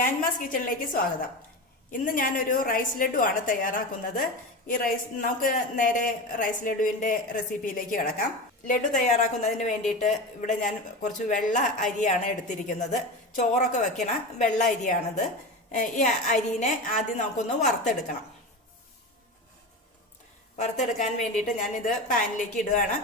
Grandmas കിച്ചണിലേക്ക് സ്വാഗതം. ഇന്ന് ഞാനൊരു റൈസ് ലഡു ആണ് തയ്യാറാക്കുന്നത്. ഈ നമുക്ക് നേരെ റൈസ് ലഡുവിന്റെ റെസിപ്പിയിലേക്ക് കിടക്കാം. ലഡു തയ്യാറാക്കുന്നതിന് വേണ്ടിയിട്ട് ഇവിടെ ഞാൻ കുറച്ച് വെള്ള അരിയാണ് എടുത്തിരിക്കുന്നത്. ചോറൊക്കെ വെക്കണ വെള്ള അരിയാണിത്. ഈ അരിനെ ആദ്യം നമുക്കൊന്ന് വറുത്തെടുക്കണം. വറുത്തെടുക്കാൻ വേണ്ടിയിട്ട് ഞാനിത് പാനിലേക്ക് ഇടുകയാണ്.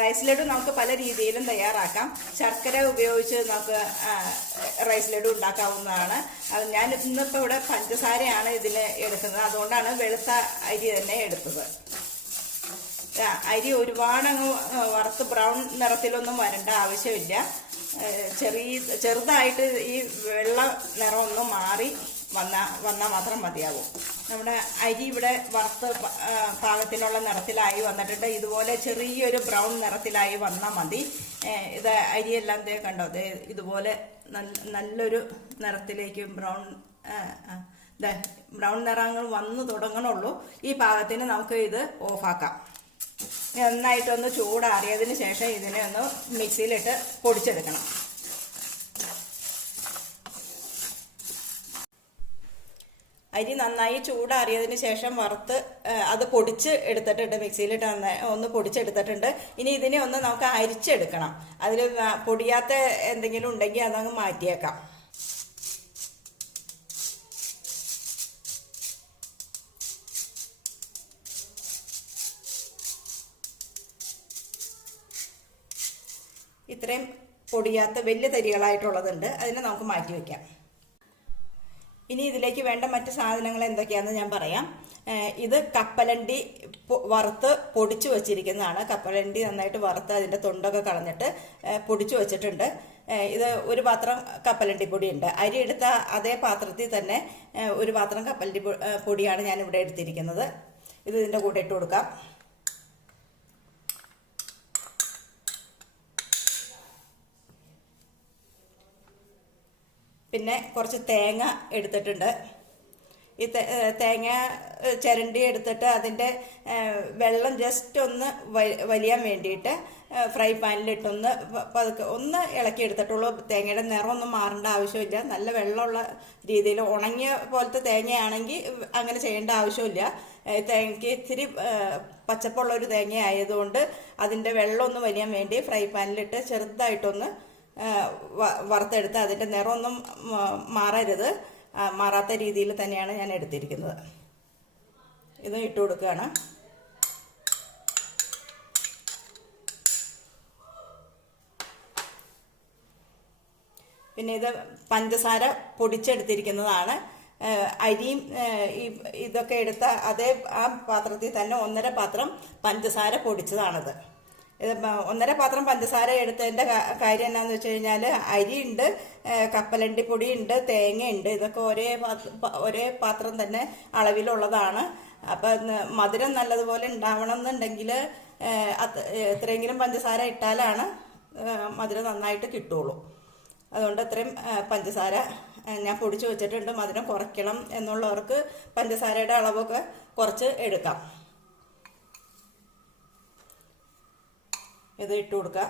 റൈസ് ലഡു നമുക്ക് പല രീതിയിലും തയ്യാറാക്കാം. ശർക്കര ഉപയോഗിച്ച് നമുക്ക് റൈസ് ലഡു ഉണ്ടാക്കാവുന്നതാണ്. അത് ഞാൻ ഇന്നിപ്പോൾ ഇവിടെ പഞ്ചസാരയാണ് ഇതിന് എടുക്കുന്നത്. അതുകൊണ്ടാണ് വെളുത്ത അരി തന്നെ എടുത്തത്. അരി ഒരുപാടങ്ങ് വറുത്ത് ബ്രൗൺ നിറത്തിലൊന്നും വരേണ്ട ആവശ്യമില്ല. ചെറുതായിട്ട് ഈ വെള്ള നിറമൊന്നും മാറി വന്നാൽ മാത്രം മതിയാകും. നമ്മുടെ അരി ഇവിടെ വറുത്ത് പാകത്തിനുള്ള നിറത്തിലായി വന്നിട്ടുണ്ട്. ഇതുപോലെ ചെറിയൊരു ബ്രൗൺ നിറത്തിലായി വന്നാൽ മതി. ഇത് അരിയെല്ലാം കണ്ടോ, ഇതുപോലെ നല്ലൊരു നിറത്തിലേക്ക് ബ്രൗൺ നിറങ്ങൾ വന്നു തുടങ്ങണുള്ളൂ. ഈ പാകത്തിന് നമുക്ക് ഇത് ഓഫാക്കാം. നന്നായിട്ടൊന്ന് ചൂടാറിയതിന് ശേഷം ഇതിനെ ഒന്ന് മിക്സിയിലിട്ട് പൊടിച്ചെടുക്കണം. അരി നന്നായി ചൂടാറിയതിന് ശേഷം വറുത്ത് അത് പൊടിച്ച് എടുത്തിട്ടുണ്ട്. മിക്സിയിലിട്ട് ഒന്ന് പൊടിച്ചെടുത്തിട്ടുണ്ട്. ഇനി ഇതിനെ ഒന്ന് നമുക്ക് അരിച്ചെടുക്കണം. അതിൽ പൊടിയാത്ത എന്തെങ്കിലും ഉണ്ടെങ്കിൽ അതങ്ങ് മാറ്റിയേക്കാം. ഇത്രയും പൊടിയാത്ത വലിയ തരികളായിട്ടുള്ളതുണ്ട്. അതിനെ നമുക്ക് മാറ്റി വയ്ക്കാം. ഇനി ഇതിലേക്ക് വേണ്ട മറ്റ് സാധനങ്ങൾ എന്തൊക്കെയാണെന്ന് ഞാൻ പറയാം. ഇത് കപ്പലണ്ടി വറുത്ത് പൊടിച്ചു വച്ചിരിക്കുന്നതാണ്. കപ്പലണ്ടി നന്നായിട്ട് വറുത്ത് അതിൻ്റെ തൊണ്ടൊക്കെ കളഞ്ഞിട്ട് പൊടിച്ചു വച്ചിട്ടുണ്ട്. ഇത് ഒരു പാത്രം കപ്പലണ്ടി പൊടിയുണ്ട്. അരി എടുത്ത അതേ പാത്രത്തിൽ തന്നെ ഒരു പാത്രം കപ്പലണ്ടി പൊടിയാണ് ഞാനിവിടെ എടുത്തിരിക്കുന്നത്. ഇത് ഇതിൻ്റെ കൂടെ ഇട്ട് കൊടുക്കാം. പിന്നെ കുറച്ച് തേങ്ങ എടുത്തിട്ടുണ്ട്. ഈ തേങ്ങ ചിരണ്ടി എടുത്തിട്ട് അതിൻ്റെ വെള്ളം ജസ്റ്റ് ഒന്ന് വലിയാൻ വേണ്ടിയിട്ട് ഫ്രൈ പാനിലിട്ടൊന്ന് പതുക്കെ ഒന്ന് ഇളക്കി എടുത്തിട്ടുള്ളൂ. തേങ്ങയുടെ നിറമൊന്നും മാറേണ്ട ആവശ്യമില്ല. നല്ല വെള്ളമുള്ള രീതിയിൽ ഉണങ്ങിയ പോലത്തെ തേങ്ങയാണെങ്കിൽ അങ്ങനെ ചെയ്യേണ്ട ആവശ്യമില്ല. തേങ്ങയ്ക്ക് ഇത്തിരി പച്ചപ്പുള്ളൊരു തേങ്ങ ആയതുകൊണ്ട് അതിൻ്റെ വെള്ളമൊന്ന് വലിയാൻ വേണ്ടി ഫ്രൈ പാനിലിട്ട് ചെറുതായിട്ടൊന്ന് വറുത്തെടുത്ത് അതിൻ്റെ നിറമൊന്നും മാറരുത്. മാറാത്ത രീതിയിൽ തന്നെയാണ് ഞാൻ എടുത്തിരിക്കുന്നത്. ഇത് ഇട്ട് കൊടുക്കുകയാണ്. പിന്നെ ഇത് പഞ്ചസാര പൊടിച്ചെടുത്തിരിക്കുന്നതാണ്. അരിയും ഇതൊക്കെ എടുത്ത അതേ ആ പാത്രത്തിൽ തന്നെ 1.5 പാത്രം പഞ്ചസാര പൊടിച്ചതാണത്. ഇത് 1.5 പാത്രം പഞ്ചസാര എടുത്തതിൻ്റെ കാര്യം എന്നാന്ന് വെച്ച് കഴിഞ്ഞാൽ അരിയുണ്ട്, കപ്പലണ്ടി പൊടിയുണ്ട്, തേങ്ങയുണ്ട്. ഇതൊക്കെ ഒരേ പാത്രം തന്നെ അളവിലുള്ളതാണ്. അപ്പം മധുരം നല്ലതുപോലെ ഉണ്ടാവണം എന്നുണ്ടെങ്കിൽ എത്രയെങ്കിലും പഞ്ചസാര ഇട്ടാലാണ് മധുരം നന്നായിട്ട് കിട്ടുള്ളൂ. അതുകൊണ്ട് അത്രയും പഞ്ചസാര ഞാൻ പൊടിച്ച് വെച്ചിട്ടുണ്ട്. മധുരം കുറയ്ക്കണം എന്നുള്ളവർക്ക് പഞ്ചസാരയുടെ അളവൊക്കെ കുറച്ച് എടുക്കാം. ഇത് ഇട്ട് കൊടുക്കുക.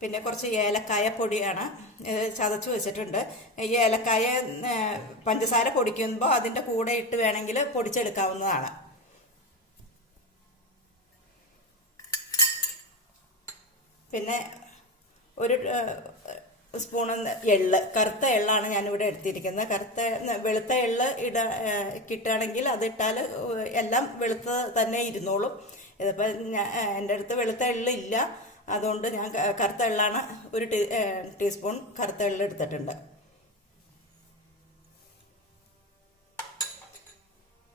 പിന്നെ കുറച്ച് ഏലക്കായ പൊടിയാണ് ചതച്ച് വെച്ചിട്ടുണ്ട്. ഈ ഏലക്കായ പഞ്ചസാര പൊടിക്കുമ്പോൾ അതിൻ്റെ കൂടെ ഇട്ട് വേണമെങ്കിൽ പൊടിച്ചെടുക്കാവുന്നതാണ്. പിന്നെ ഒരു സ്പൂൺ എള്ള്, കറുത്ത എള്ളാണ് ഞാനിവിടെ എടുത്തിരിക്കുന്നത്. വെളുത്ത എള്ള് കിട്ടുകയാണെങ്കിൽ അതിട്ടാൽ എല്ലാം വെളുത്ത തന്നെ ഇരുന്നോളും. ഇതിപ്പോൾ എൻ്റെ അടുത്ത് വെളുത്ത എള്ള് ഇല്ല. അതുകൊണ്ട് ഞാൻ കറുത്ത എള്ളാണ് ഒരു ടീസ്പൂൺ കറുത്ത എള്ള് എടുത്തിട്ടുണ്ട്.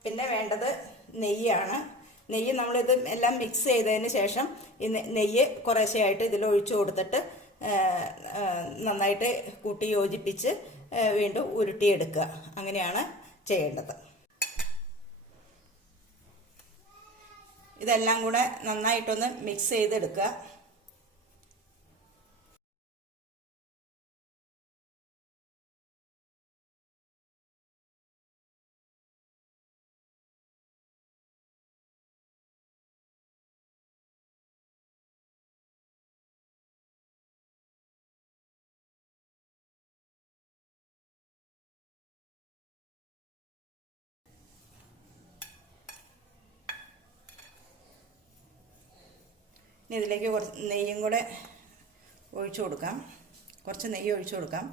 പിന്നെ വേണ്ടത് നെയ്യാണ്. നെയ്യ് നമ്മളിത് എല്ലാം മിക്സ് ചെയ്തതിന് ശേഷം ഈ നെയ്യ് കുറേശ്ശെയായിട്ട് ഇതിൽ ഒഴിച്ചു കൊടുത്തിട്ട് നന്നായിട്ട് കൂട്ടി യോജിപ്പിച്ച് വീണ്ടും ഉരുട്ടിയെടുക്കുക. അങ്ങനെയാണ് ചെയ്യേണ്ടത്. ഇതെല്ലാം കൂടെ നന്നായിട്ടൊന്ന് മിക്സ് ചെയ്തെടുക്കുക. ഇനി ഇതിലേക്ക് കുറച്ച് നെയ്യും കൂടെ ഒഴിച്ചു കൊടുക്കാം. കുറച്ച് നെയ്യ് ഒഴിച്ചു കൊടുക്കാം.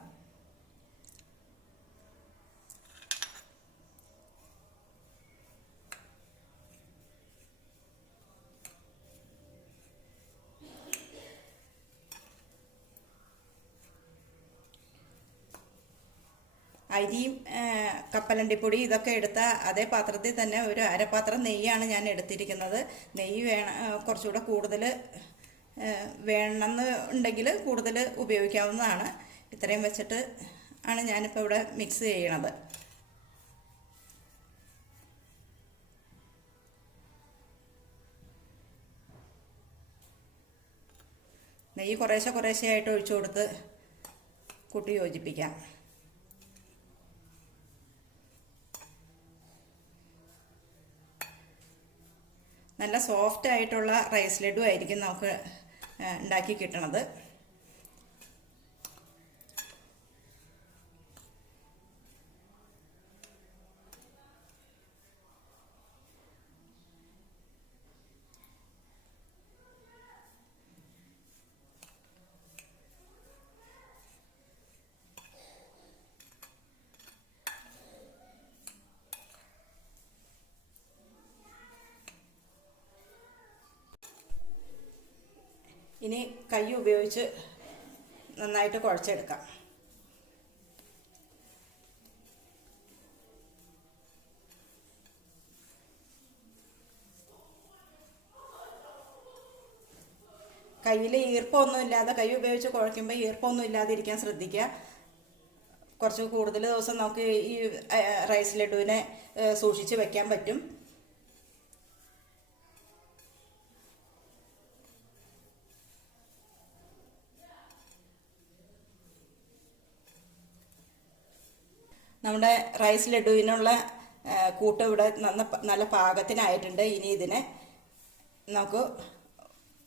അരിയും കപ്പലണ്ടിപ്പൊടി ഇതൊക്കെ എടുത്ത അതേ പാത്രത്തിൽ തന്നെ ഒരു അരപ്പാത്രം നെയ്യാണ് ഞാൻ എടുത്തിരിക്കുന്നത്. നെയ്യ് കുറച്ചുകൂടെ കൂടുതൽ വേണമെന്ന് ഉണ്ടെങ്കിൽ കൂടുതൽ ഉപയോഗിക്കാവുന്നതാണ്. ഇത്രയും വെച്ചിട്ട് ആണ് ഞാനിപ്പോൾ ഇവിടെ മിക്സ് ചെയ്യണത്. നെയ്യ് കുറേശ്ശെയായിട്ട് ഒഴിച്ചു കൊടുത്ത് കൂട്ടി യോജിപ്പിക്കാം. നല്ല സോഫ്റ്റ് ആയിട്ടുള്ള റൈസ് ലഡു ആയിരിക്കും നമുക്ക് ഉണ്ടാക്കി കിട്ടണത്. ഇനി കൈ ഉപയോഗിച്ച് നന്നായിട്ട് കുഴച്ചെടുക്കാം. കയ്യിൽ ഈർപ്പമൊന്നും ഇല്ലാതെ, കൈ ഉപയോഗിച്ച് കുഴയ്ക്കുമ്പോൾ ഈർപ്പമൊന്നും ഇല്ലാതിരിക്കാൻ ശ്രദ്ധിക്കുക. കുറച്ച് കൂടുതൽ ദിവസം നമുക്ക് ഈ റൈസ് ലഡുവിനെ സൂക്ഷിച്ച് വെക്കാൻ പറ്റും. നമ്മുടെ റൈസ് ലഡുവിനുള്ള കൂട്ട് ഇവിടെ നല്ല പാകത്തിനായിട്ടുണ്ട്. ഇനി ഇതിനെ നമുക്ക്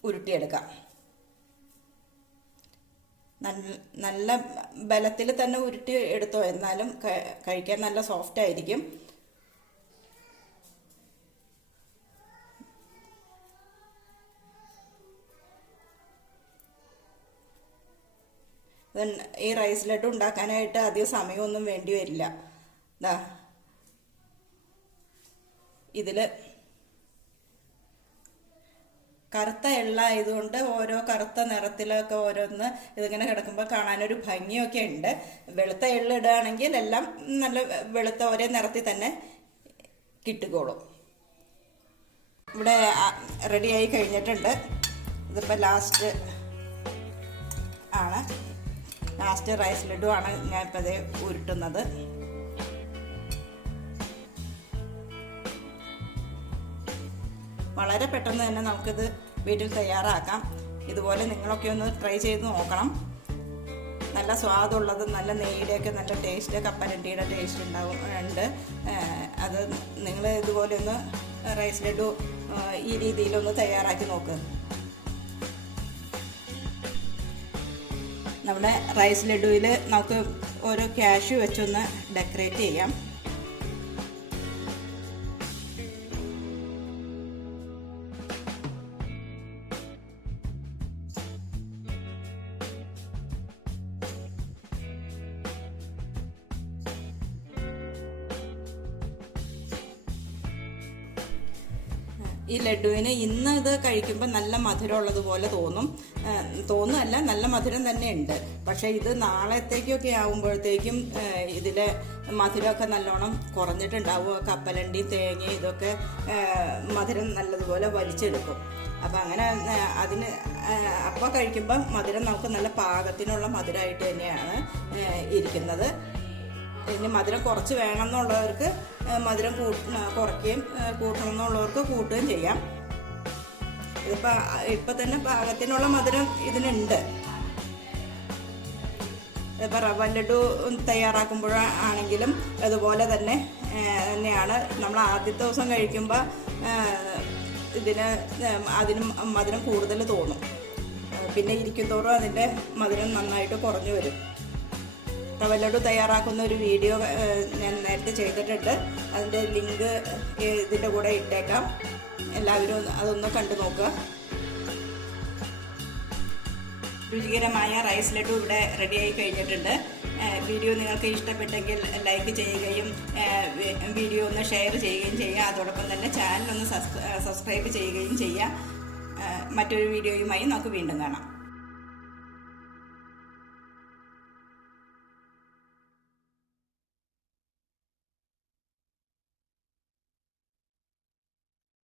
ഉരുട്ടിയെടുക്കാം. നല്ല ബലത്തിൽ തന്നെ ഉരുട്ടി എടുത്തോ, എന്നാലും കഴിക്കാൻ നല്ല സോഫ്റ്റ് ആയിരിക്കും. ഈ റൈസ് ലഡു ഉണ്ടാക്കാനായിട്ട് അധികം സമയമൊന്നും വേണ്ടി വരില്ല. ദാ ഇതിൽ കറുത്ത എള്ള ആയതുകൊണ്ട് ഓരോ കറുത്ത നിറത്തിലൊക്കെ ഓരോന്ന് ഇതിങ്ങനെ കിടക്കുമ്പോൾ കാണാനൊരു ഭംഗിയൊക്കെ ഉണ്ട്. വെളുത്ത എള്ള ഇടുകയാണെങ്കിൽ എല്ലാം നല്ല വെളുത്ത ഒരേ നിറത്തിൽ തന്നെ കിട്ടുകയുള്ളൂ. ഇവിടെ റെഡിയായി കഴിഞ്ഞിട്ടുണ്ട്. ഇതിപ്പോൾ ലാസ്റ്റ് റൈസ് ലഡു ആണ് ഞാനിപ്പോൾ അതേ ഉരുട്ടുന്നത്. വളരെ പെട്ടെന്ന് തന്നെ നമുക്കിത് വീട്ടിൽ തയ്യാറാക്കാം. ഇതുപോലെ നിങ്ങളൊക്കെ ഒന്ന് ട്രൈ ചെയ്ത് നോക്കണം. നല്ല സ്വാദുള്ളത്, നല്ല നെയ്യുടെയൊക്കെ നല്ല ടേസ്റ്റ്, കപ്പലണ്ടിയുടെ ടേസ്റ്റ് ഉണ്ട്. അത് നിങ്ങൾ ഇതുപോലെ ഒന്ന് റൈസ് ലഡു ഈ രീതിയിലൊന്ന് തയ്യാറാക്കി നോക്കുക. നമ്മുടെ റൈസ് ലഡുവിൽ നമുക്ക് ഓരോ കാഷ്യൂ വെച്ചൊന്ന് ഡെക്കറേറ്റ് ചെയ്യാം. ഈ ലഡുവിന് ഇന്ന് ഇത് കഴിക്കുമ്പോൾ നല്ല മധുരം ഉള്ളതുപോലെ തോന്നുമല്ല, നല്ല മധുരം തന്നെ ഉണ്ട്. പക്ഷേ ഇത് നാളത്തേക്കൊക്കെ ആകുമ്പോഴത്തേക്കും ഇതിലെ മധുരമൊക്കെ നല്ലോണം കുറഞ്ഞിട്ടുണ്ടാവും. കപ്പലണ്ടി, തേങ്ങ ഇതൊക്കെ മധുരം നല്ലതുപോലെ വലിച്ചെടുക്കും. അപ്പം അങ്ങനെ അപ്പോൾ കഴിക്കുമ്പം മധുരം നമുക്ക് നല്ല പാകത്തിനുള്ള മധുരമായിട്ട് തന്നെയാണ് ഇരിക്കുന്നത്. ഇനി മധുരം കുറച്ച് വേണമെന്നുള്ളവർക്ക് മധുരം കുറയ്ക്കുകയും കൂട്ടണമെന്നുള്ളവർക്ക് കൂട്ടുകയും ചെയ്യാം. ഇപ്പം തന്നെ പാകത്തിനുള്ള മധുരം ഇതിനുണ്ട്. ഇപ്പോൾ റവ ലഡു തയ്യാറാക്കുമ്പോഴാണെങ്കിലും അതുപോലെ തന്നെയാണ് നമ്മൾ ആദ്യത്തെ ദിവസം കഴിക്കുമ്പോൾ അതിന് മധുരം കൂടുതൽ തോന്നും. പിന്നെ ഇരിക്കുന്തോറും അതിൻ്റെ മധുരം നന്നായിട്ട് കുറഞ്ഞു വരും. റവ ലഡു തയ്യാറാക്കുന്ന ഒരു വീഡിയോ ഞാൻ നേരത്തെ ചെയ്തിട്ടുണ്ട്. അതിൻ്റെ ലിങ്ക് ഇതിൻ്റെ കൂടെ ഇട്ടേക്കാം. എല്ലാവരും അതൊന്ന് കണ്ടു നോക്കുക. രുചികരമായ റൈസ് ലഡു ഇവിടെ റെഡിയായി കഴിഞ്ഞിട്ടുണ്ട്. വീഡിയോ നിങ്ങൾക്ക് ഇഷ്ടപ്പെട്ടെങ്കിൽ ലൈക്ക് ചെയ്യുകയും വീഡിയോ ഒന്ന് ഷെയർ ചെയ്യുകയും ചെയ്യുക. അതോടൊപ്പം തന്നെ ചാനൽ ഒന്ന് സബ്സ്ക്രൈബ് ചെയ്യുകയും ചെയ്യുക. മറ്റൊരു വീഡിയോയുമായി നമുക്ക് വീണ്ടും കാണാം.